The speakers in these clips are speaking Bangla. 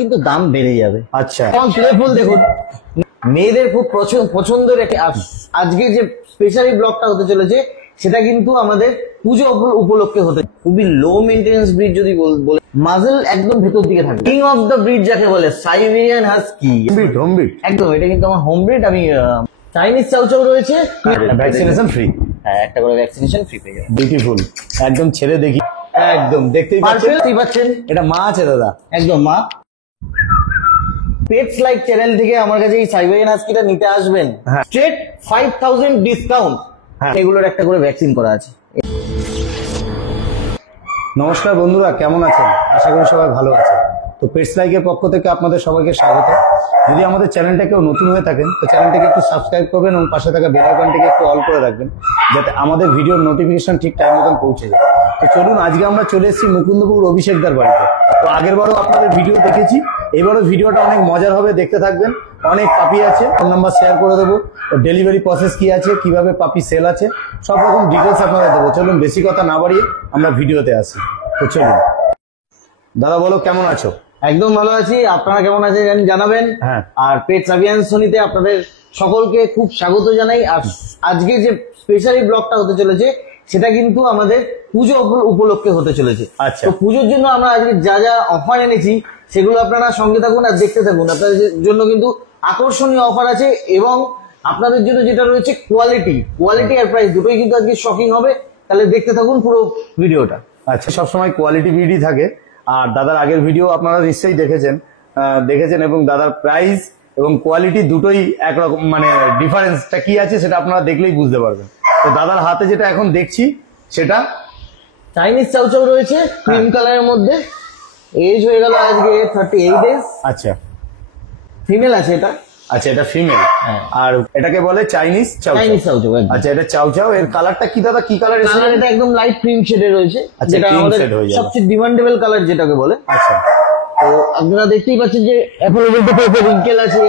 কিন্তু দাম বেড়ে যাবে। আচ্ছা, এখন প্লেফুল দেখুন, মেয়েদের খুব পছন্দের আজকে যে স্পেশালি ব্লগটা হতে চলেছে সেটা কিন্তু আমাদের পুজো উপলক্ষে হতে। খুবই লো মেইনটেনেন্স ব্রিড যদি বলে, মাজল একদম ভেতর দিকে থাকে। কিং অফ দ্য ব্রিড যাকে বলে, সাইবেরিয়ান হাস্কি হোম ব্রিড একদম। এটা কিন্তু আমার হোম ব্রিড। আমি চাইনিজ চাউচাউ রয়েছে, ভ্যাকসিনেশন ফ্রি। হ্যাঁ, একটা করে ভ্যাকসিনেশন ফ্রি পেয়ে যাবে। বিউটিফুল, একদম ছেড়ে দেখি, একদম দেখতেই পাচ্ছেন এটা মা আছে দাদা, একদম মা। পেটস লাইক চ্যানেল থেকে আমার কাছে এই সাইবেরিয়ান হাস্কিটা নিতে আসবেন, স্ট্রেট 5000 ডিসকাউন্ট। এগুলোর একটা করে ভ্যাকসিন করা আছে। নমস্কার বন্ধুরা, কেমন আছেন? আশা করি সবাই ভালো আছেন। তো পেটস লাইকের পক্ষ থেকে আপনাদের সবাইকে স্বাগত। যদি আমাদের চ্যানেলটা কেউ নতুন হয়ে থাকেন তো চ্যানেলটাকে একটু সাবস্ক্রাইব করবেন এবং পাশে থাকা বেল আইকনটিকে একটু অল করে রাখবেন, যাতে আমাদের ভিডিওর নোটিফিকেশন ঠিক টাইম মতন পৌঁছে যায়। তো চলুন, আজকে আমরা চলে এসেছি মুকুন্দপুর অভিষেকদার বাড়িতে। তো আগেরবারও আপনাদের ভিডিও দেখেছি, এবারও ভিডিওটা অনেক মজার হবে, দেখতে থাকবেন। অনেক পাপি আছে, ফোন নাম্বার শেয়ার করে দেবো, ডেলিভারি প্রসেস কি আছে, কিভাবে পাপি সেল আছে, সব রকম ডিটেলস আপনাদের দেবো। চলুন, বেশি কথা না বাড়িয়ে আমরা ভিডিওতে আসি। তো চলুন দাদা, বলো কেমন আছো? একদম ভালো আছি, আপনারা কেমন আছেন জানাবেন। হ্যাঁ, আর পেটস অ্যাভিয়ান্সনিতে আপনাদের সকলকে খুব স্বাগত জানাই। আর আজকে যে স্পেশালি ব্লগটা হতে চলেছে সেটা কিন্তু আমাদের পুজো উপলক্ষে হতে চলেছে। আচ্ছা, তো পুজোর জন্য আমরা আজকে যা যা অফার এনেছি সেগুলো আপনারা সঙ্গে থাকুন আর দেখতে থাকুন। আপনাদের জন্য কিন্তু আকর্ষণীয় অফার আছে এবং আপনাদের জন্য যেটা রয়েছে কোয়ালিটি আর প্রাইস দুটোই কিন্তু আজকে শকিং হবে। তাহলে দেখতে থাকুন পুরো ভিডিওটা। আচ্ছা, সবসময় কোয়ালিটি ভিডিও থাকে। আর দাদার আগের ভিডিও আপনারা নিশ্চয়ই দেখেছেন এবং দাদার প্রাইস এবং কোয়ালিটি দুটোই একরকম, মানে ডিফারেন্সটা কি আছে সেটা আপনারা দেখলেই বুঝতে পারবেন। তো দাদার হাতে যেটা এখন দেখছি সেটা চাইনিজ চাউচাউ রয়েছে ক্রিম কালারের মধ্যে। এজ হয়ে গেল আজকে 38 ডেজ। আচ্ছা, ফিমেল আছে এটা। আচ্ছা, এটা ফিমেল। আর এটাকে বলে চাইনিজ চাউচাউ। আচ্ছা, এটা চাউচাউ। এর কালারটা কি দাদা, কি কালার? এটা একদম লাইট ক্রিম শেডে রয়েছে, আচ্ছা, যেটা আমাদের সবচেয়ে ডিমান্ডেবল কালার যেটাকে বলে। আচ্ছা, তো আপনারা দেখতেই পাচ্ছেন যে রিঙ্কেল আছে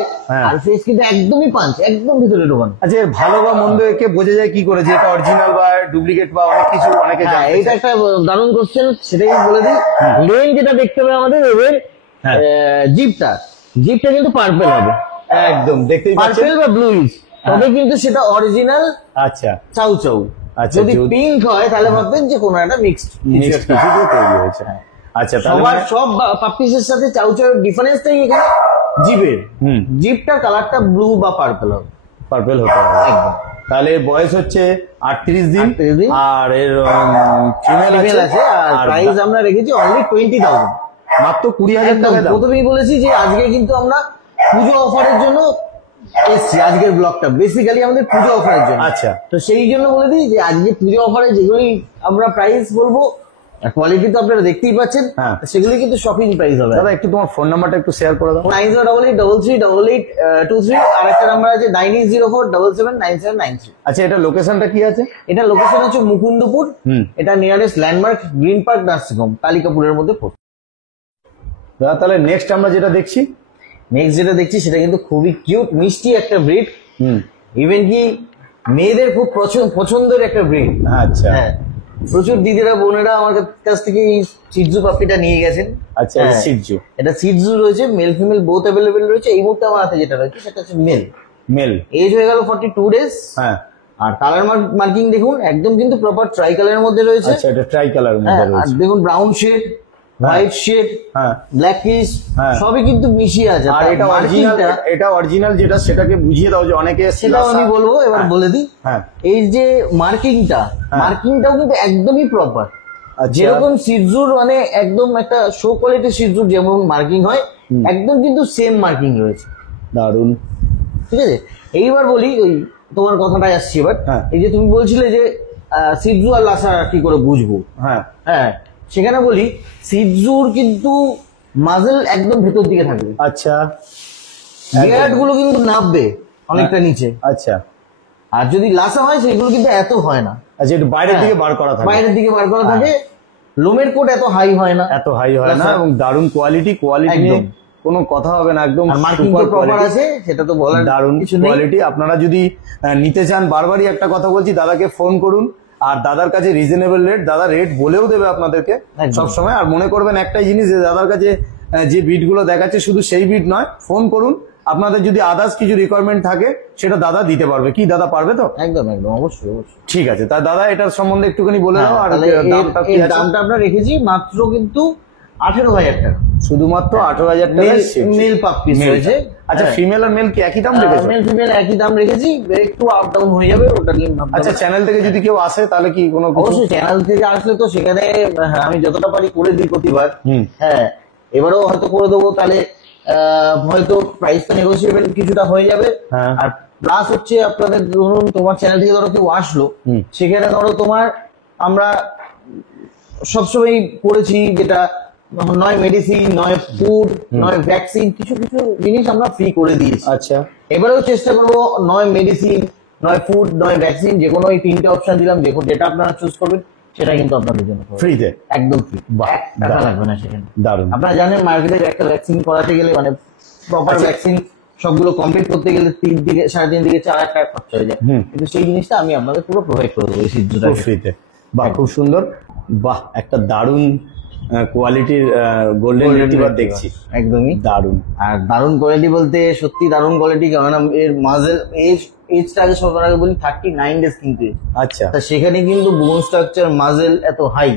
আর ফেস কিন্তু একদমই পাঞ্চ, একদম ভিতরে ঢোকানো। আচ্ছা, এর ভালো বা মন্দ একে বোঝা যায় কি করে যে এটা অরিজিনাল বা ডুপ্লিকেট বা অনেক কিছু অনেকে জানে? এটা একটা দারুণ কোশ্চেন, সেটাই বলে দিই। লেন যেটা দেখতে হবে আমাদের, এর জিপটা কিন্তু পার্পল হবে, একদম দেখতেই পাচ্ছেন, পার্পল বা ব্লুইশ, তবে কিন্তু সেটা অরিজিনাল। আচ্ছা, চাউচাউ। যদি পিঙ্ক হয় তাহলে ভাববেন যে কোনো একটা মিক্সড তৈরি হয়েছে। আচ্ছা, সবার সব পাপ্পিসের সাথে চাউচাউর ডিফারেন্সটাই এখানে জিপের। জিপটার কালারটা ব্লু বা পার্পল হবে, পার্পল হতে হবে একদম। তাহলে বয়স হচ্ছে 38 দিন আর এর ফিমেল আছে। আর প্রাইস আমরা রেখেছি অনলি 20,000, মাত্র 20,000 টাকা। প্রথমেই বলেছি যে আজকে কিন্তু আমরা পুজো অফারের জন্য এসছি। আজকের ব্লগটা বেসিক্যালি আমাদের পুজো অফারের জন্য। আচ্ছা, তো সেই জন্য বলে দিই যে আজকে পুজো অফারে যেগুলি আমরা প্রাইস বলবো, কোয়ালিটি তো আপনারা দেখতেই পাচ্ছেন, সেগুলি কিন্তু শপিং প্রাইস হবে। দাদা একটু তোমার ফোন নাম্বারটা একটু শেয়ার করে দাও। 9088338823। আর একটা নাম্বার আছে 9804779793। আচ্ছা, এটা লোকেশনটা কি আছে? এটা লোকেশন হচ্ছে মুকুন্দপুর। এটা nearest landmark green park nursing home, কালিকাপুরের মধ্যে পড়ছে। দাদা তাহলে নেক্সট আমরা যেটা দেখছি সেটা কিন্তু খুবই কিউট মিষ্টি একটা ব্রিড। ইভেন কি মেয়েদের খুব পছন্দের একটা ব্রিড। আচ্ছা, হ্যাঁ, প্রচুর দিদিরা বোনেরা আমার কাছ থেকে এই সিটজু পাপিটা নিয়ে গেছেন। আচ্ছা, এটা সিটজু রয়েছে, মেল ফিমেল বোথ অ্যাভেলেবেল রয়েছে। এই মুহূর্তে আমার হাতে যেটা রয়েছে সেটা হচ্ছে মেল। এজ হয়ে গেল 42 ডেজ। হ্যাঁ, আর কালার মার্কিং দেখুন একদম কিন্তু প্রপার ট্রাই কালারের মধ্যে রয়েছে। আচ্ছা, এটা ট্রাই কালারের মধ্যে রয়েছে। আর দেখুন brown shade, white shade, blackish, সবই কিন্তু মিশিয়ে আছে। আর এটা অরিজিনাল যেটা, সেটাকে বুঝিয়ে দাও যে অনেকে। সেটাও আমি বলবো, এবার বলে দিই। এই যে মার্কিংটাও কিন্তু একদমই প্রপার। যেরকম সিটজুর মানে একদম একটা শো কোয়ালিটি সিটজুর যেমন মার্কিং হয়, একদম কিন্তু সেম মার্কিং রয়েছে। দারুন, ঠিক আছে। এইবার বলি, ওই তোমার কথাটাই আসছি এবার। এই যে তুমি বলছিলে যে সিটজু আর লাসা কি করে বুঝবো। হ্যাঁ, সেখানে বলি সিটজুর কিন্তু মাজল একদম ভেতর দিকে থাকবে। আচ্ছা, বিয়ার্ড গুলো কিন্তু নামবে অনেকটা নিচে। আচ্ছা, আর যদি লাসা হয় সেগুলো কিন্তু এত হয় না। আচ্ছা, একটু বাইরের দিকে বার করা থাকে। লোমের কোট এত হাই হয় না এবং দারুণ কোয়ালিটি নিয়ে কোনো কথা হবে না, একদম মার্কিং প্রপার আছে, সেটা তো বলার দারুণ কোয়ালিটি। আপনারা যদি নিতে চান, বারবারই একটা কথা বলছি, দাদাকে ফোন করুন। আর দাদার কাছে রিজনেবল রেট, দাদা রেট বলেও দেবে আপনাদেরকে সবসময়। আর মনে করবেন একটাই জিনিস, যে দাদার কাছে যে বিটগুলো দেখাচ্ছে শুধু সেই বিট নয়, ফোন করুন, আপনাদের যদি আদার্স কিছু রিকোয়ারমেন্ট থাকে সেটা দাদা দিতে পারবে। কি দাদা পারবে তো? একদম একদম, অবশ্যই অবশ্যই। ঠিক আছে, তা দাদা এটার সম্বন্ধে একটুখানি বলে দাও। আর তাহলে দামটা কি এর আছে? দামটা আমরা রেখেছি মাত্র কিন্তু 18,000 টাকা। শুধুমাত্র 18,000 টাকা। মেল পাপ পিস রয়েছে। আচ্ছা, ফিমেল আর মেল কি একই দাম রেখেছো? মেল ফিমেল একই দাম রেখেছি, একটু আপ ডাউন হয়ে যাবে ওটা নিয়ে ভাবতে হবে। আচ্ছা, চ্যানেল থেকে যদি কেউ আসে তাহলে কি কোনো কিছু? অবশ্যই চ্যানেল থেকে আসলে তো সেখানে আমি যতটা পারি করে দিই প্রতিবার। হ্যাঁ, এবারেও হয়তো করে দেবো, তাহলে হয়তো প্রাইসটা নেগোসিয়েবল কিছুটা হয়ে যাবে। হ্যাঁ। আর প্লাস হচ্ছে আপনাদের ধরুন তোমার চ্যানেল থেকে ধরো কেউ আসলো, সেখানে ধরো তোমার আমরা সবসময় করেছি যেটা নয় মেডিসিন, নয় ফুড, নয় ভ্যাকসিন, কিছু কিছু জিনিস আমরা ফ্রি করে দিয়েছি। আচ্ছা, এবারেও চেষ্টা করবো নয় মেডিসিন, নয় ফুড, নয় ভ্যাকসিন, যে কোনো এই তিনটে অপশন দিলাম, দেখুন যেটা আপনারা চুজ করবেন সেটা কিন্তু আপনাদের জন্য ফ্রিতে, একদম ফ্রি। বাহ, টাকা লাগবে না সেখানে। দারুণ। আপনারা জানেন মার্কেটে একটা ভ্যাকসিন করাতে গেলে মানে প্রপার ভ্যাকসিন সবগুলো কমপ্লিট করতে গেলে 3 থেকে 3.5 থেকে 4 টাকা খরচ হয়ে যায়, কিন্তু সেই জিনিসটা আমি আপনাদের পুরো প্রোভাইড করে দেবো এই সিদ্ধটা ফ্রিতে। বাহ, খুব সুন্দর। বাহ, একটা দারুণ কোয়ালিটির গোল্ডেন রিট্রিভার দেখছি, একদমই দারুণ। আর দারুণ কোয়ালিটি বলতে সত্যি দারুণ কোয়ালিটি, কারণ এর মাঝের এজটা আগে সবার আগে বলি 39 ডেজ কিন্তু age। আচ্ছা, তা সেখানে কিন্তু বোন স্ট্রাকচার মাজেল এত হাই,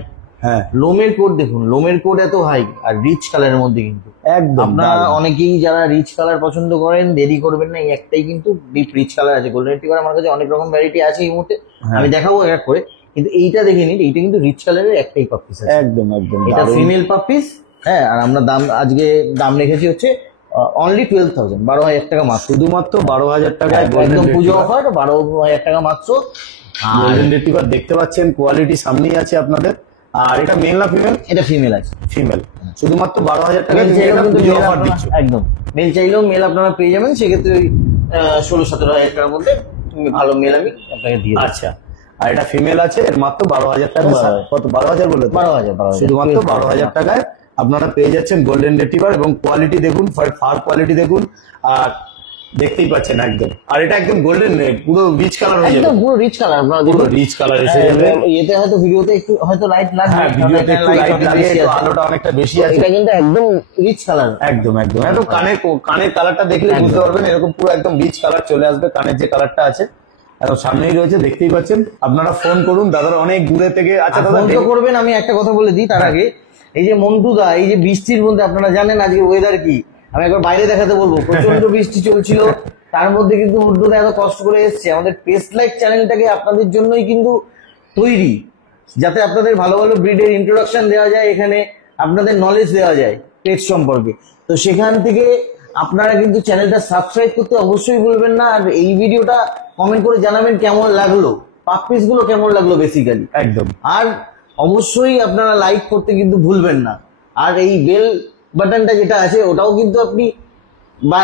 হ্যাঁ, লোমের কোড দেখুন, লোমের কোড এত হাই, আর রিচ কালারের মধ্যে কিন্তু একদম। আপনারা অনেকেই যারা রিচ কালার পছন্দ করেন দেরি করবেন না, এই একটাই কিন্তু ডিপ রিচ কালার আছে গোল্ডেন রিট্রিভার। আমার কাছে অনেক রকম ভ্যারাইটি আছে এই মুহূর্তে, আমি দেখাবো এক করে, কিন্তু এইটা দেখে নিন, এইটা কিন্তু রিচ কালারের একটাই পাপ্পিস আছে, একদম একদম। এটা ফিমেল পাপ্পিস। হ্যাঁ, আর আমরা আজকে দাম রেখেছি হচ্ছে অনলি 12,000, 12,000 টাকা মাত্র, শুধুমাত্র 12,000 টাকায় একদম পুজো অফার, 12,000 টাকা মাত্র। গোল্ডেন রিট্রিভার দেখতে পাচ্ছেন, কোয়ালিটি সামনেই আছে আপনাদের। আর এটা মেল না ফিমেল? এটা ফিমেল আছে, ফিমেল। শুধুমাত্র 12,000 টাকা অফার দিচ্ছ। একদম মেল চাইলেও মেল আপনারা পেয়ে যাবেন, সেক্ষেত্রে 16-17,000 টাকার মধ্যে ভালো মেল আমি আপনাকে দিয়ে দেব। আচ্ছা, আর এটা ফিমেল আছে, এর মাত্র 12,000 টাকা। 12,000 কত? 12,000 বলে? 12,000 শুধুমাত্র 12,000 টাকায় আপনারা পেয়ে যাচ্ছেন গোল্ডেন রিট্রিভার। এবং কোয়ালিটি দেখুন, ফার কোয়ালিটি দেখুন, আর দেখতেই পাচ্ছেন একদম। আর এটা একদম গোল্ডেন রেড, পুরো রিচ কালার হয়ে যাবে, একদম পুরো রিচ কালার, আপনারা পুরো দেখুন রিচ কালার এসে যাবে। এতে হয়তো ভিডিওতে একটু হয়তো লাইট লাগবে, হ্যাঁ, ভিডিওতে একটু লাইট লাগে, একটু আলোটা অনেকটা বেশি আছে। এটা কিন্তু একদম রিচ কালার, একদম একদম একদম। কানের কালারটা দেখলে বুঝতে পারবেন, এরকম পুরো একদম রিচ কালার চলে আসবে। কানের যে কালারটা আছে একদম সামনেই রয়েছে, দেখতেই পাচ্ছেন। আপনারা ফোন করুন, দাদারা অনেক দূরে থেকে। আচ্ছা দাদা, ফোন তো করবেন, আমি একটা কথা বলে দিই তার আগে, এই যে মন্টুদা, এই যে বৃষ্টির মধ্যে আপনারা জানেন আজকে ওয়েদার কি, আমি একবার বাইরে দেখাতে বলবো, প্রচন্ড বৃষ্টি চলছিল, তার মধ্যে কিন্তু মন্টুদা এত কষ্ট করে এসছে। আমাদের পেস্ট লাইট চ্যানেলটাকে আপনাদের জন্যই কিন্তু তৈরি, যাতে আপনাদের ভালো ভালো ব্রিডের ইন্ট্রোডাকশন দেওয়া যায়, এখানে আপনাদের নলেজ দেওয়া যায় পেট সম্পর্কে। তো সেখান থেকে আপনারা কিন্তু চ্যানেলটা সাবস্ক্রাইব করতে অবশ্যই ভুলবেন না, আর এই ভিডিওটা কমেন্ট করে জানাবেন কেমন লাগলো, পাপ্পিস গুলো কেমন লাগলো বেসিক্যালি, একদম। আর অবশ্যই আপনারা লাইক করতে কিন্তু ভুলবেন না। আর এই বেল বাটনটা যেটা আছে ওটাও কিন্তু আপনি বা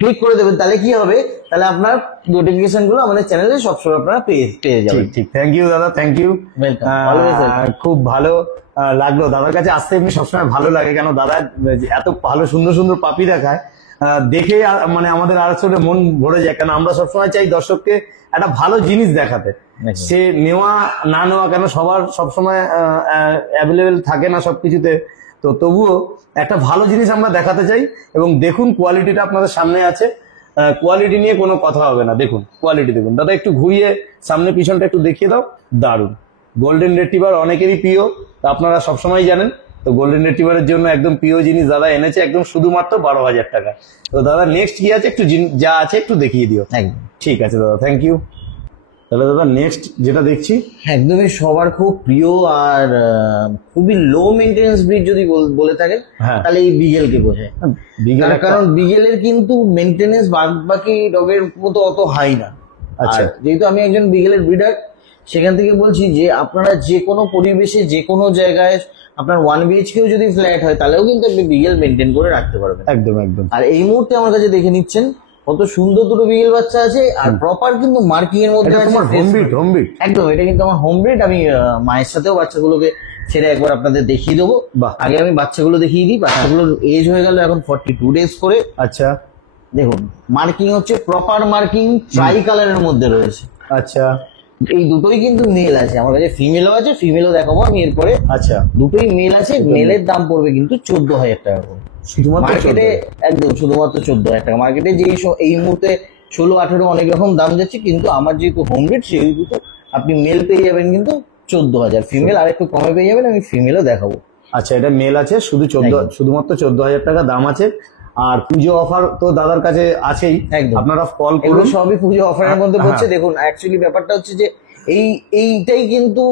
ক্লিক করে দেবেন, তাহলে কি হবে, তাহলে আপনার নোটিফিকেশন গুলো আমাদের চ্যানেলে সবসময় আপনারা পেয়ে যাবেন। ঠিক, থ্যাংক ইউ দাদা, থ্যাংক ইউ। খুব ভালো লাগলো দাদার কাছে আসতে। এমনি সবসময় ভালো লাগে, কেন দাদা এত ভালো সুন্দর সুন্দর পাপি দেখায়, দেখে মানে আমাদের আসলে মন ভরে যায়। কেন আমরা সবসময় চাই দর্শককে একটা ভালো জিনিস দেখাতে, সে নেওয়া না নেওয়া কেন সবার সবসময় অ্যাভেলেবেল থাকে না সবকিছুতে, তো তবুও একটা ভালো জিনিস আমরা দেখাতে চাই। এবং দেখুন কোয়ালিটিটা আপনাদের সামনে আছে, কোয়ালিটি নিয়ে কোনো কথা হবে না। দেখুন কোয়ালিটি দেখুন দাদা, একটু ঘুরিয়ে সামনে পিছনটা একটু দেখিয়ে দাও। দারুণ। গোল্ডেন রিট্রিভার অনেকেরই প্রিয়, তা আপনারা সবসময় জানেন। তো গোল্ডেন রিট্রিভারের জন্য একদম প্রিয় জিনিস দাদা এনেছে, একদম শুধুমাত্র 12,000 টাকা। তো দাদা নেক্সট কি আছে, একটু যা আছে একটু দেখিয়ে দিও। একদম ঠিক আছে দাদা, থ্যাংক ইউ। তাহলে দাদা নেক্সট যেটা দেখছি, একদমই সবার খুব প্রিয় আর খুবই লো মেনটেন্যান্স ব্রিড যদি বলে থাকেন, তাহলে এই বিগেলকে বোঝায়। কারণ বিগেলের কিন্তু মেনটেন্যান্স বাকি ডগের মতো অত হাই না। আচ্ছা, যেহেতু আমি একজন বিগেলের ব্রিডার, সেখান থেকে বলছি যে আপনারা যে কোনো পরিবেশে যে কোনো জায়গায় আপনার 1 BHKও যদি ফ্ল্যাট হয় তাহলেও কিন্তু আপনি বিগেল মেনটেন করে রাখতে পারবেন। একদম একদম। আর এই মুহূর্তে আমার কাছে দেখে নিচ্ছেন কত সুন্দর দুটো বিগেল বাচ্চা আছে, আর প্রপার কিন্তু মার্কিং এর মধ্যে আছে। একদম, এটা কিন্তু আমার হোম ব্রিড। আমি মায়ের সাথেও বাচ্চাগুলোকে ছেড়ে একবার আপনাদের দেখিয়ে দেবো। আগে আমি বাচ্চাগুলো দেখিয়ে দিই। বাচ্চাগুলোর এজ হয়ে গেল এখন 42 ডেজ করে। আচ্ছা, দেখুন মার্কিং হচ্ছে প্রপার মার্কিং, ট্রাই কালারের মধ্যে রয়েছে। আচ্ছা, এই দুটোই কিন্তু মেল আছে, আমার কাছে ফিমেলও আছে, ফিমেলও দেখাবো আমি এরপরে। আচ্ছা, দুটোই মেল আছে। মেলের দাম পড়বে কিন্তু 14,000 টাকা করে। শুধুমাত্র মার্কেটে 14,000 একদম শুধুমাত্র 14,000 টাকা। মার্কেটে এই মুহূর্তে 16-18 অনেক রকম দাম যাচ্ছে, কিন্তু আমার যেহেতু হোম রেট সেহেতু আপনি মেল পেয়ে যাবেন কিন্তু 14,000, ফিমেল আর একটু কমে পেয়ে যাবেন, আমি ফিমেলও দেখাবো। আচ্ছা, এটা মেল আছে, একদম। শুধুমাত্র 14,000 টাকা দাম আছে। আর পুজো অফার তো দাদার কাছে আছেই, একদম। আপনারা কল এগুলো করুন। সবই পুজো অফারের মধ্যে হ্যাঁ। পড়ছে। দেখুন অ্যাকচুয়ালি ব্যাপারটা হচ্ছে যে এইটাই কিন্তু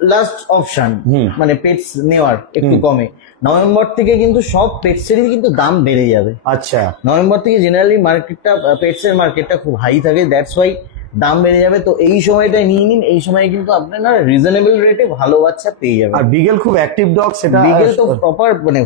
লাস্ট অপশন, হুম। মানে পেটস নেওয়ার একটু কমে। নভেম্বর থেকে কিন্তু সব পেটসেরই কিন্তু দাম বেড়ে যাবে। আচ্ছা, নভেম্বর থেকে জেনারেলি মার্কেটটা, পেটসের মার্কেটটা খুব হাই থাকে, দ্যাটস ওয়াই দাম বেড়ে যাবে। তো এই সময়টা নিয়ে নিন, এই সময় কিন্তু আপনারা রিজনেবল রেটে ভালো বাচ্চা পেয়ে যাবেন। আর বিগেল খুব অ্যাক্টিভ ডগ, সেটা বিগেল তো প্রপার মানে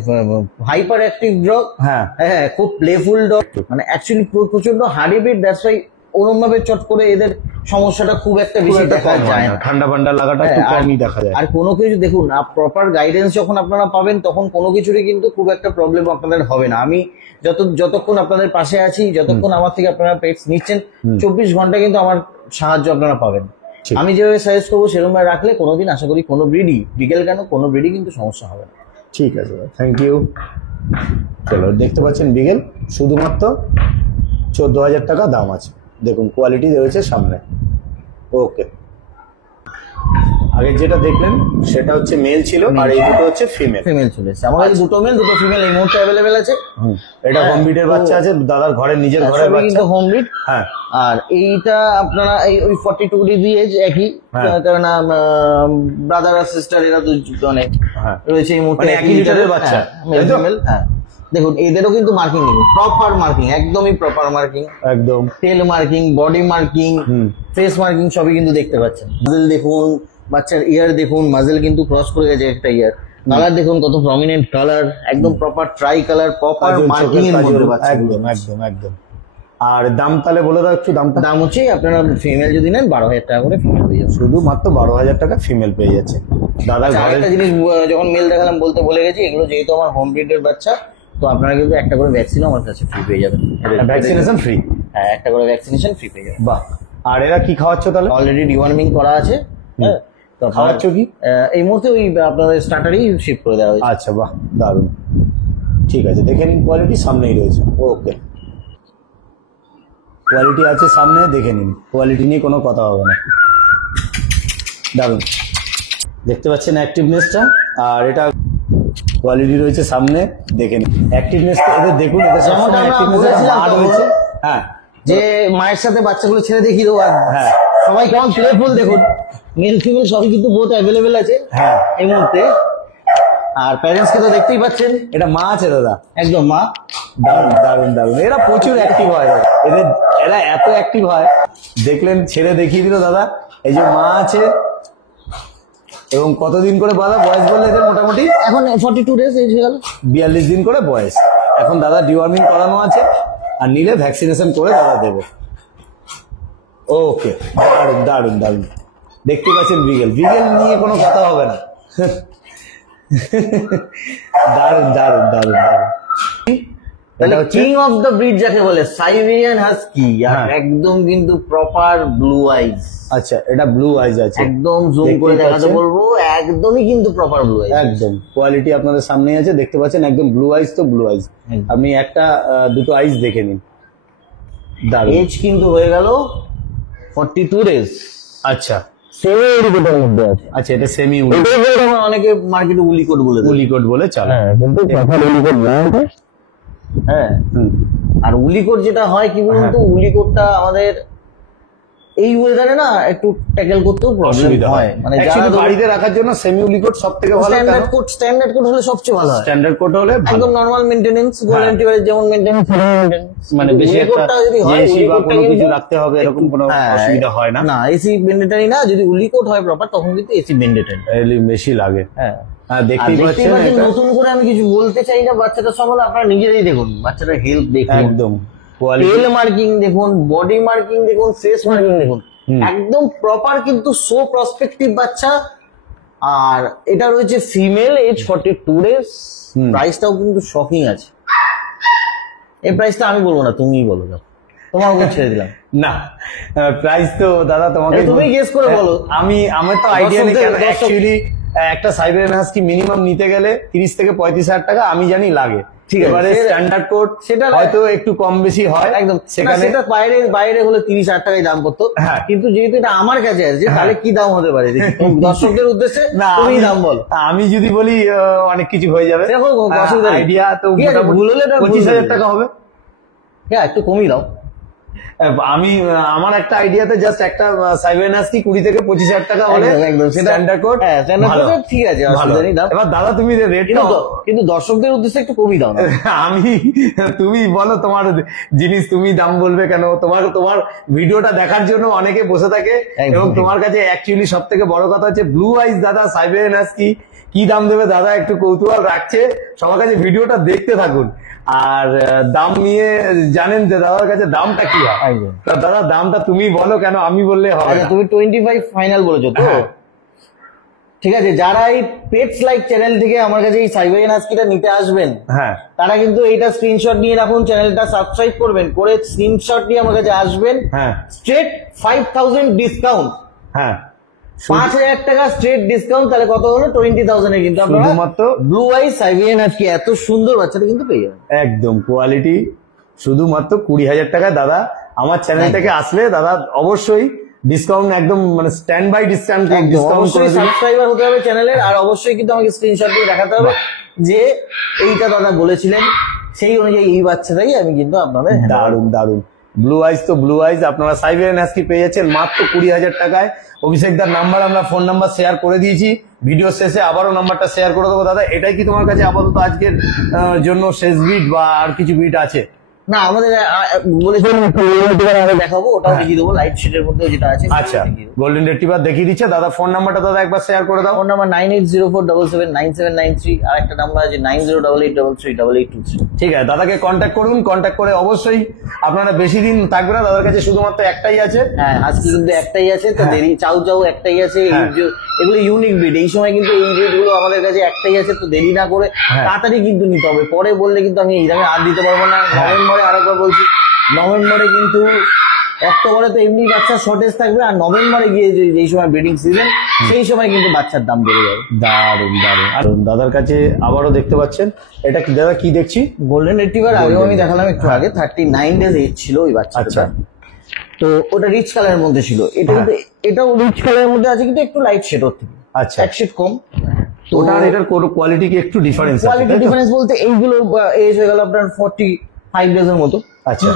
হাইপার অ্যাক্টিভ ডগ। হ্যাঁ। হ্যাঁ, খুব প্লেফুল ডগ, মানে অ্যাকচুয়ালি প্রচন্ড হার্ডি বিট, দ্যাটস ওয়াই ওরম ভাবে চট করে এদের সমস্যাটা খুব একটা বেশি দেখা যায় না। ঠান্ডা ফান্ডা লাগাটা একটু হ্যাঁ, কমই দেখা যায়। আর কোনো কিছু দেখুন, প্রপার গাইডেন্স যখন আপনারা পাবেন তখন কোনো কিছুরই কিন্তু খুব একটা প্রবলেম আপনাদের হবে না। আমি যতক্ষণ আপনাদের পাশে আছি, যতক্ষণ আমার থেকে আপনারা পেটস নিচ্ছেন, 24 ঘন্টা কিন্তু আমার সাহায্য আপনারা পাবেন। ঠিক। আমি যেভাবে সাজেস্ট করবো সেরকম ভাবে রাখলে কোনোদিন আশা করি কোনো ব্রিডই, বিকেল কেন কোনো ব্রিডই কিন্তু সমস্যা হবে না। ঠিক আছে, থ্যাংক ইউ। চলো, দেখতে পাচ্ছেন বিগেল শুধুমাত্র 14,000 টাকা দাম আছে। দেখুন কোয়ালিটি রয়েছে সামনে। ওকে, আগে যেটা দেখলেন সেটা হচ্ছে মেল ছিল, আর এই দুটো হচ্ছে ফিমেল। ফিমেল চলে এসেছে আমার কাছে, দুটো মেল দুটো ফিমেল এই মুহূর্তে অ্যাভেলেবেল আছে। এটা হোম ব্রিডের বাচ্চা আছে, দাদার ঘরের নিজের ঘরের সবই বাচ্চা। কিন্তু হোম ব্রিড। হ্যাঁ, আর এইটা আপনারা ওই 42 ডিগ্রি এজ একই, হ্যাঁ। কেননা ব্রাদার আর সিস্টার এরা দুজনে হ্যাঁ। রয়েছে এই মুহূর্তে মানে একই লিটারের বাচ্চা, মেল তাই তো? ফিমেল। হ্যাঁ, দেখুন এদেরও কিন্তু মার্কিং নেই, প্রপার মার্কিং, একদমই প্রপার মার্কিং, একদম। Tail marking, body marking, face marking সবই কিন্তু দেখতে পাচ্ছেন। মাজেল দেখুন, বাচ্চার ইয়ার দেখুন, মাজেল কিন্তু ক্রস করে গেছে একটা ইয়ার। কালার দেখুন কত প্রমিনেন্ট কালার, একদম proper try colour, proper marking এর মধ্যে বাচ্চা। একদম একদম একদম। আর দাম তাহলে বলে দাও একটু দামটা। দাম হচ্ছে আপনারা ফিমেল যদি নেন 12,000 টাকা করে ফিমেল পেয়ে যাবেন। শুধুমাত্র 12,000 টাকা ফিমেল পেয়ে যাচ্ছে দাদার আচ্ছা, ঘরে। একটা জিনিস যখন মেল দেখালাম বলতে ভুলে গেছি, এগুলো যেহেতু আমার হোম ব্রিডের বাচ্চা, তো আপনারা কিন্তু একটা করে ভ্যাকসিনও আমার কাছে ফ্রি পেয়ে যাবেন। Vaccination free? হ্যাঁ, একটা করে ভ্যাকসিনেশন ফ্রি পেয়ে যাবেন। বাহ। আর এরা কি খাওয়াচ্ছ তাহলে? অলরেডি ডিওয়ার্মিং করা আছে। হ্যাঁ, তো আপনারা- খাওয়াচ্ছ কি? এই মুহূর্তে ওই আপনাদের স্টার্টারই শিফট করে দেওয়া হয়েছে। আচ্ছা, বাহ, দারুণ। ঠিক আছে, দেখে নিন, কোয়ালিটি সামনেই রয়েছে। ওকে, কোয়ালিটি আছে সামনে, দেখে নিন, কোয়ালিটি নিয়ে কোনো কথা হবে না। দারুণ, দেখতে পাচ্ছেন অ্যাক্টিভনেসটা, আর এটা কোয়ালিটি রয়েছে সামনে, দেখে নিন অ্যাক্টিভনেসটা এদের দেখুন। এদের যেমনটা সবসময় আমরা অ্যাক্টিভনেস বলেছিলাম মা তখন, রয়েছে। হ্যাঁ, যে মায়ের সাথে বাচ্চাগুলো ছেড়ে দেখিয়ে দেবো। আর হ্যাঁ। সবাই কেমন প্লেফুল দেখুন, মেল ফিমেল সবই কিন্তু বোথ অ্যাভেলেবেল আছে হ্যাঁ। এই মুহূর্তে। আর প্যারেন্টসকে তো দেখতেই পাচ্ছেন, এটা মা আছে দাদা। একদম মা। দারুণ দারুণ দারুণ, এরা প্রচুর অ্যাক্টিভ হয়। এরা এত অ্যাক্টিভ হয়, দেখলেন ছেড়ে দেখিয়ে দিল দাদা। এই যে মা আছে, এবং কতদিন করে বাঁধা বয়স বললে এদের? মোটামুটি এখন 42 ডেজ এজ হয়ে গেল। 42 দিন করে বয়স। এখন দাদা ডিওয়ার্মিং করানো আছে, আর নিলে ভ্যাকসিনেশন করে দাদা দেবে। ওকে, দারুণ দারুণ দারুণ। দেখতে পাচ্ছেন বিগেল নিয়ে কোনো কথা হবে না। দারুণ দারুণ দারুণ দারুণ। এটা হচ্ছে কিং অফ দ্য ব্রিড যাকে বলে, সাইবেরিয়ান হাস্কি। আর হ্যাঁ। একদম কিন্তু প্রপার ব্লু আইজ, আচ্ছা, এটা ব্লু আইজ আছে, একদম জুম দেখতেই করে দেখাতে পাচ্ছেন। বলবো, একদমই কিন্তু প্রপার ব্লু আইজ। একদম কোয়ালিটি আপনাদের সামনেই আছে, দেখতে পাচ্ছেন একদম ব্লু আইজ। তো ব্লু আইজ একদম। আপনি একটা দুটো আইজ দেখে নিন, দারুণ। এজ কিন্তু হয়ে গেল 42 ডেজ। আচ্ছা সেমি উলিকোটের মধ্যে আছে। আচ্ছা, এটা সেমি এটাই বলে আমরা অনেকে মার্কেটে উলিকোট বলে দেয়। উলিকোট বলে চালা। হ্যাঁ, কিন্তু প্রপার উলিকোট না এটা। হ্যাঁ, আর উলিকোট যেটা হয় কি বলুন তো, উলিকোটটা আমাদের এই ওয়েদারে না একটু ট্যাকেল করতেও প্রবলেম অসুবিধা হয়। মানে যারা বাড়িতে রাখার জন্য সেমি উলিকোট সব থেকে ভালো। স্ট্যান্ডার্ড কোট হলে সবচেয়ে ভালো হয়। স্ট্যান্ডার্ড কোট হলে ভালো। একদম নরমাল মেইনটেনেন্স, গোল্ডেন টিওয়ারের যেমন মেইনটেনেন্স, মানে বেশি একটা উলিকোটটা যদি হয়, এসি বা উলিকোটটা কোনো কিছু কিন্তু- রাখতে হবে এরকম কোনো হ্যাঁ, অসুবিধা হয় না। না এসি বেন্ডেটারি না, যদি উলিকোট হয় প্রপার তখন কিন্তু এসি বেন্ডেটারি। বেশি লাগে। হ্যাঁ, হ্যাঁ, আর দেখতেই দেখতেই পাচ্ছেন পাচ্ছেন, এটা নতুন করে আমি কিছু বলতে চাই না বাচ্চাটার সম্বন্ধে, আপনারা নিজেরাই দেখুন বাচ্চাটার হেলথ দেখুন, একদম কোয়ালিটি। টেল মার্কিং দেখুন, বডি মার্কিং দেখুন, ফেস মার্কিং দেখুন, একদম প্রপার কিন্তু সো প্রসপেক্টিভ বাচ্চা। আর এটা রয়েছে ফিমেল, এজ 42 ডেজ। প্রাইসটাও কিন্তু শকিং আছে। এই প্রাইসটা আমি বলবো না, তুমিই বলো, তোমার উপর ছেড়ে দিলাম। না, প্রাইস তো দাদা তোমাকে তুমি গেস করে বলো। আমার তো আইডিয়া নেই। দর্শকদের- অ্যাকচুয়ালি একটা সাইবেরিয়ান হাস্কি মিনিমাম নিতে গেলে 30 থেকে 35 হাজার টাকা আমি জানি লাগে। ঠিক আছে, এবারে সে- স্ট্যান্ডার্ড কোড সেটা হয়তো একটু কম বেশি হয় একদম সেখানে। সেটা বাইরে বাইরে হলে 30,000 টাকায় দাম করতো, হ্যাঁ। কিন্তু যেহেতু এটা আমার কাছে আছে তাহলে কি দাম হতে পারে দেখি। দর্শকদের উদ্দেশ্যে না তুমি দাম বল। আমি যদি বলি অনেক কিছু হয়ে যাবে, সেরকম অসুবিধা নেই। আইডিয়া তো ঠিক আছে, মোটামুটি ভুল হলে এটা ভুল 25,000 হয়ে টাকা হবে। হ্যাঁ, একটু কমই দাও। আমি আমার একটা আইডিয়াতে জাস্ট একটা সাইবেনাস কি 20 থেকে 25,000 টাকা হলে একদম, একদম, সেটা- স্ট্যান্ডার্ড কোড। হ্যাঁ, standard code এর ঠিক আছে, অসুবিধা নেই, দাও। এবার দাদা তুমি রেটটা কিন্তু দর্শকদের উদ্দেশ্যে একটু কমই দাও না। আমি তুমি বলো তোমার জিনিস, তুমি দাম বলবে কেন? তোমার তোমার ভিডিওটা দেখার জন্য অনেকে বসে থাকে, একদম, এবং একদম। তোমার কাছে অ্যাকচুয়ালি সব থেকে বড় কথা হচ্ছে ব্লু আইস দাদা সাইবেনাস কি দাম দেবে দাদা একটু কৌতূহল রাখছে। সবার কাছে ভিডিওটা দেখতে থাকুন, আর দাম নিয়ে জানেন যে দাদার কাছে দামটা কি হয়। একদম। তা দাদা দামটা তুমি বলো, কেন আমি বললে হবে আচ্ছা, না? তুমি 25 ফাইনাল বলেছো তো? হ্যাঁ। ঠিক আছে, যারা এই পেটস লাইক চ্যানেল থেকে আমার কাছে এই সাইবেরিয়ান হাস্কিটা নিতে আসবেন, হ্যাঁ তারা কিন্তু এইটা স্ক্রিনশট নিয়ে রাখুন, চ্যানেলটা সাবস্ক্রাইব করবেন, করে স্ক্রিনশট নিয়ে আমার কাছে আসবেন। হ্যাঁ স্ট্রেট 5,000 ডিসকাউন্ট, হ্যাঁ 5,000 টাকা স্ট্রেট ডিসকাউন্ট, তাহলে কত হলো? 20,000 এ কিন্তু আপনারা শুধুমাত্র ব্লু আই সাইবেরিয়ান হাস্কি এত সুন্দর বাচ্চাটা কিন্তু পেয়ে যাবেন। একদম কোয়ালিটি শুধুমাত্র 20,000 টাকায়। দাদা আমার চ্যানেল থেকে আসলে দাদা অবশ্যই ডিসকাউন্ট একদম মানে স্ট্যান্ড বাই ডিসকাউন্ট ডিসকাউন্ট করে অবশ্যই দিন। সাবস্ক্রাইবার হতে হবে চ্যানেলের, আর অবশ্যই কিন্তু আমাকে স্ক্রিনশট দিয়ে দেখাতে হবে যে এইটা দাদা বলেছিলেন, সেই অনুযায়ী এই বাচ্চাটাই আমি কিন্তু আপনাদের দারুন দারুন ব্লু আইস। তো ব্লু আইস আপনারা সাইবেরিয়ান হাস্কি পেয়ে যাচ্ছেন মাত্র 20,000 টাকায়। অভিষেক দার নাম্বার আমরা ফোন নাম্বার শেয়ার করে দিয়েছি, ভিডিও শেষে আবারও নাম্বারটা শেয়ার করে দেবো। দাদা এটাই কি তোমার কাছে আপাতত আজকের জন্য শেষ বিট, বা আর কিছু বিট আছে? না, আমাদের বলেছিলাম আরো দেখাবো, ওটাও দেখিয়ে দেবো, লাইট শেডের মধ্যে যেটা আছে। আচ্ছা গোল্ডেন রেটিভার দেখিয়ে দিচ্ছে দাদা। ফোন নাম্বারটা দাদা একবার শেয়ার করে দাও। ফোন নাম্বার 9804779793, আর একটা নাম্বার আছে 9088338823। ঠিক আছে, দাদাকে কন্ট্যাক্ট করুন, কন্ট্যাক্ট করে অবশ্যই আপনারা বেশি দিন থাকবে না, দাদার কাছে শুধুমাত্র একটাই আছে। হ্যাঁ, আজকে কিন্তু একটাই আছে, তো হ্যাঁ। দেরি চাউ চাউ একটাই আছে। হ্যাঁ। এগুলো ইউনিক ব্রিড, এই সময় কিন্তু এই ব্রিড গুলো আমাদের কাছে একটাই আছে, তো দেরি না করে হ্যাঁ। তাড়াতাড়ি কিন্তু নিতে হবে। পরে বললে কিন্তু আমি এই দামে আর দিতে পারবো না। নভেম্বরে আরেকবার বলছি, নভেম্বরে কিন্তু অক্টোবরে তো এমনি বাচ্চার শর্টেজ থাকবে, আর নভেম্বরে গিয়ে যেই সময় ব্রিডিং সিজন, সেই সময় কিন্তু বাচ্চার দাম বেড়ে যাবে। দারুন দারুন। আর দাদার কাছে আবারও দেখতে পাচ্ছেন, এটা কি দাদা কি দেখছি? গোল্ডেন রিট্রিভার আগেও আমি দেখালাম একটু আগে, 39 ডেজ এজ ছিল ওই বাচ্চাটা। আচ্ছা। তো ওটা রিচ কালারের মধ্যে ছিল, এটা কিন্তু এটাও রিচ কালারের মধ্যে আছে, কিন্তু একটু লাইট শেড ওর থেকে, আচ্ছা, এক শেড কম। তো ওটা আর এটার কোয়ালিটি কি একটু ডিফারেন্স আছে? কোয়ালিটি তাই তো? ডিফারেন্স বলতে এইগুলো এজ হয়ে গেল আপনার 45 ডেজের মতো। আচ্ছা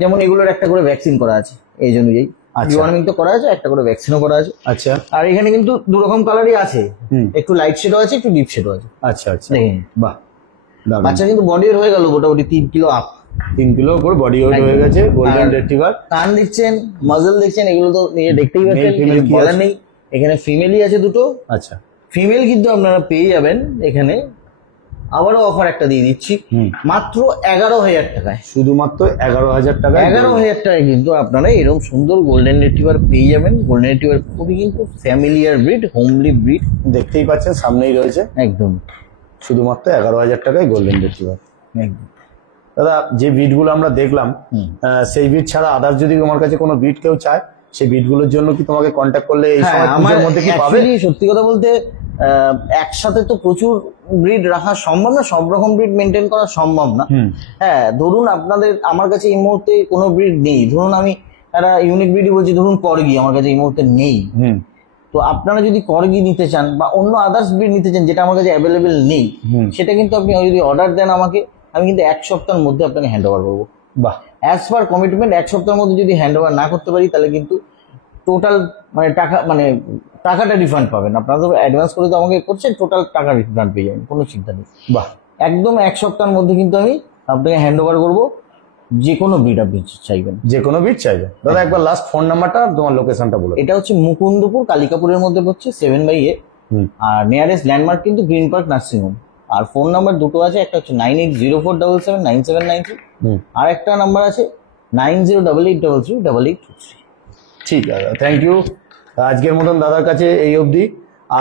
যেমন এগুলোর একটা করে ভ্যাকসিন করা আছে, এই অনুযায়ী আচ্ছা। ডিওয়ার্মিং তো করা আছে, একটা করে ভ্যাকসিনও করা আছে। আচ্ছা আর এখানে কিন্তু দু রকম কালারই আছে, হুম। একটু লাইট শেডও আছে, একটু ডিপ শেডও আছে। আচ্ছা আচ্ছা দেখেন, বাহ দারুন। বাচ্চা কিন্তু বডি ওয়েট হয়ে গেল মোটামুটি 3 কিলো আপ। 3 কিলো উপর বডি ওয়েট হয়ে গেছে গোল্ডেন আর রেটিভার। কান দেখছেন, মাজল দেখছেন, এগুলো তো নিজে দেখতেই পাচ্ছেন, Male, female কিছু কি বলার আছে? নেই। এখানে ফিমেলই আছে দুটো, আচ্ছা ফিমেল কিন্তু আপনারা পেয়ে যাবেন এখানে। আবারও অফার একটা দিয়ে দিচ্ছি, হুম। মাত্র 11,000 টাকায়। শুধুমাত্র 11,000 টাকা। 11,000 টাকায় কিন্তু আপনারা এরকম সুন্দর গোল্ডেন রিট্রিভার পেয়ে যাবেন। গোল্ডেন রিট্রিভার খুবই কিন্তু ফ্যামিলিয়ার ব্রিড, হোমলি ব্রিড দেখতেই পাচ্ছেন সামনেই রয়েছে, একদম শুধুমাত্র 11,000 টাকায় গোল্ডেন রিট্রিভার। একদম। দাদা যে বিটগুলো আমরা দেখলাম, সেই বিট ছাড়া আদার্স যদি তোমার কাছে কোনো বিট কেউ চায়, সেই বিটগুলোর জন্য কি তোমাকে কন্ট্যাক্ট করলে এই হ্যাঁ, সময় আমার পুজোর মধ্যে কি পাবে? actually সত্যি কথা বলতে একসাথে তো প্রচুর ব্রিড রাখা সম্ভব না, সব রকম ব্রিড মেনটেন করা সম্ভব না। হুম। হ্যাঁ, ধরুন আপনাদের আমার কাছে এই মুহূর্তে কোনো ব্রিড নেই, ধরুন আমি একটা ইউনিক ব্রিডই বলছি, ধরুন করগি আমার কাছে এই মুহূর্তে নেই। হুম তো আপনারা যদি করগি নিতে চান বা অন্য আদার্স ব্রিড নিতে চান যেটা আমার কাছে অ্যাভেলেবেল নেই, হুম। সেটা কিন্তু আপনি যদি অর্ডার দেন আমাকে, আমি কিন্তু 1 সপ্তাহের মধ্যে আপনাকে হ্যান্ড ওভার করবো। বাহ অ্যাজ পার কমিটমেন্ট 1 সপ্তাহের মধ্যে যদি হ্যান্ড ওভার না করতে পারি, তাহলে কিন্তু টোটাল টাকাটা রিফান্ড পাবেন। আপনারা তো অ্যাডভান্স করে তো আমাকে করছেন, টোটাল টাকা রিফান্ড পেয়ে যাবেন, কোনো চিন্তা নেই। বাহ একদম 1 সপ্তাহের মধ্যে কিন্তু আমি আপনাকে হ্যান্ড ওভার করবো, যে কোনো ব্রিড আপনি চাইবেন। যে কোনো বিট চাইবে। দাদা একবার লাস্ট ফোন নাম্বারটা আর তোমার লোকেশনটা বলো। এটা হচ্ছে মুকুন্দপুর, কালিকাপুরের মধ্যে পড়ছে, 7/8। হুম। আর নিয়ারেস্ট ল্যান্ডমার্ক কিন্তু গ্রিন পার্ক নার্সিং হোম। আর ফোন নাম্বার দুটো আছে, একটা হচ্ছে 9804779793, হুম। আর একটা নাম্বার আছে 9088338823। ঠিক আছে, থ্যাংক ইউ। আজকের মতন দাদার কাছে এই অবধি।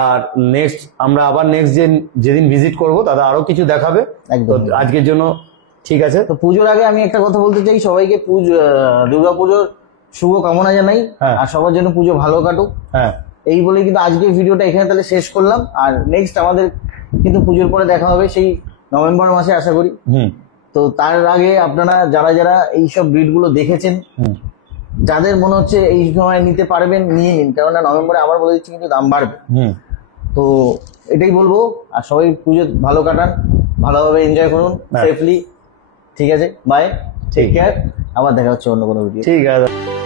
আর নেক্সট আমরা আবার নেক্সট যেদিন ভিজিট করব দাদা আরো কিছু দেখাবে। একদম। তো আজকের জন্য ঠিক আছে। তো পুজোর আগে আমি একটা কথা বলতে চাই, সবাইকে দুর্গা পুজোর শুভ কামনা জানাই, হ্যাঁ। আর সবার জন্য পুজো ভালো কাটুক, হ্যাঁ এই বলে কিন্তু আজকের ভিডিওটা এখানে তাহলে শেষ করলাম। আর নেক্সট আমাদের কিন্তু পুজোর পরে দেখা হবে সেই নভেম্বর মাসে আশা করি। হুম তো তার আগে আপনারা যারা যারা এইসব ব্রিড গুলো দেখেছেন, হুম যাদের মনে হচ্ছে এই সময় নিতে পারবেন নিয়ে নিন, কেননা নভেম্বরে আবার বলে দিচ্ছি কিন্তু দাম বাড়বে। হুম তো এটাই বলবো, আর সবাই পুজো ভালো কাটান, ভালোভাবে এনজয় করুন হ্যাঁ। সেফলি। ঠিক আছে, বাই, টেক কেয়ার, আবার দেখা হচ্ছে অন্য কোনো ভিডিও। ঠিক আছে।